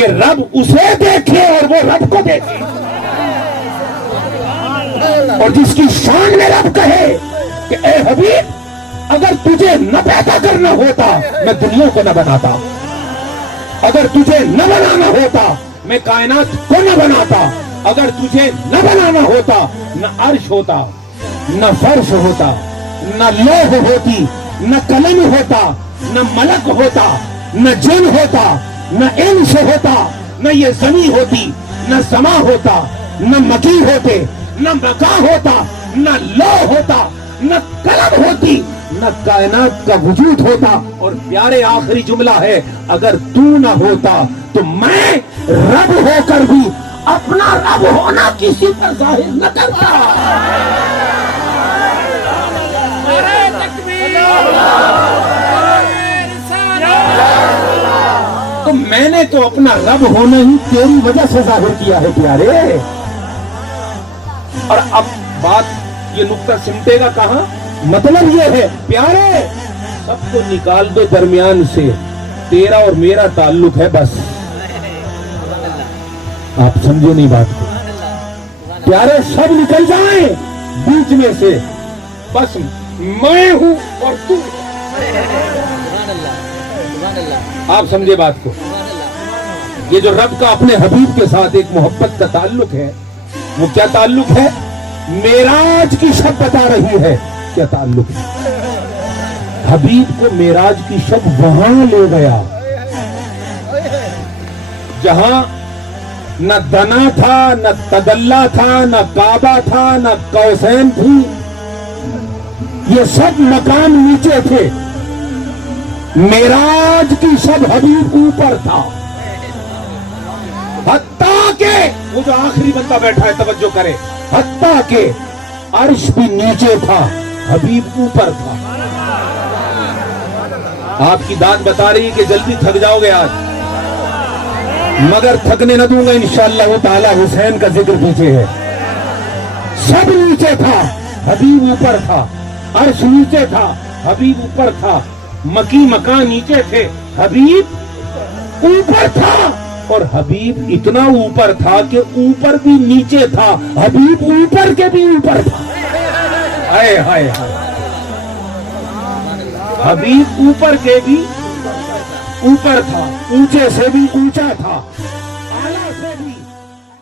کہ رب اسے دیکھے اور وہ رب کو دیکھے، اور جس کی شان میں رب کہے کہ اے حبیب اگر تجھے نہ پیدا کرنا ہوتا میں دنیا کو نہ بناتا، اگر تجھے نہ بنانا ہوتا میں کائنات کو نہ بناتا، اگر تجھے نہ بنانا ہوتا نہ عرش ہوتا، نہ فرش ہوتا، نہ لوح ہوتی، نہ قلم ہوتا، نہ ملک ہوتا، نہ جن ہوتا، نہ انس ہوتا، نہ یہ زمین ہوتی، نہ سما ہوتا، نہ مکی ہوتے، نہ مکا ہوتا، نہ لوح ہوتا، نہ قلم ہوتی، نہ کائنات کا وجود ہوتا۔ اور پیارے آخری جملہ ہے، اگر تو نہ ہوتا تو میں رب ہو کر بھی اپنا رب ہونا کسی پر ظاہر نہ کرتا۔ تو میں نے تو اپنا رب ہونا ہی تیری وجہ سے ظاہر کیا ہے پیارے۔ اور اب بات یہ نقطہ سمٹے گا کہاں؟ مطلب یہ ہے پیارے سب کو نکال دو درمیان سے، تیرا اور میرا تعلق ہے بس۔ آپ سمجھو نہیں بات کو پیارے، سب نکل جائیں بیچ میں سے، بس میں ہوں اور تو۔ آپ سمجھے بات کو؟ یہ جو رب کا اپنے حبیب کے ساتھ ایک محبت کا تعلق ہے، وہ کیا تعلق ہے؟ معراج کی شب بتا رہی ہے کیا تعلق ہے۔ حبیب کو معراج کی شب وہاں لے گیا جہاں نہ دنا تھا، نہ تدلہ تھا، نہ کعبہ تھا، نہ کوسین تھی، یہ سب مقام نیچے تھے۔ معراج کی شب حبیب اوپر تھا، حتیٰ کہ وہ جو آخری بندہ بیٹھا ہے توجہ کرے، حتیٰ کہ عرش بھی نیچے تھا، حبیب اوپر تھا۔ آپ کی داد بتا رہی ہے کہ جلدی تھک جاؤ گے آج، مگر تھکنے نہ دوں گا انشاءاللہ تعالی۔ حسین کا ذکر پیچھے ہے۔ سب نیچے تھا، حبیب اوپر تھا، عرش نیچے تھا، حبیب اوپر تھا، مکی مکان نیچے تھے، حبیب اوپر تھا، اور حبیب اتنا اوپر تھا کہ اوپر بھی نیچے تھا، حبیب اوپر کے بھی اوپر تھا۔ ہائے ہائے ہائے، حبیب اوپر کے بھی اوپر تھا، اونچے سے بھی اونچا تھا،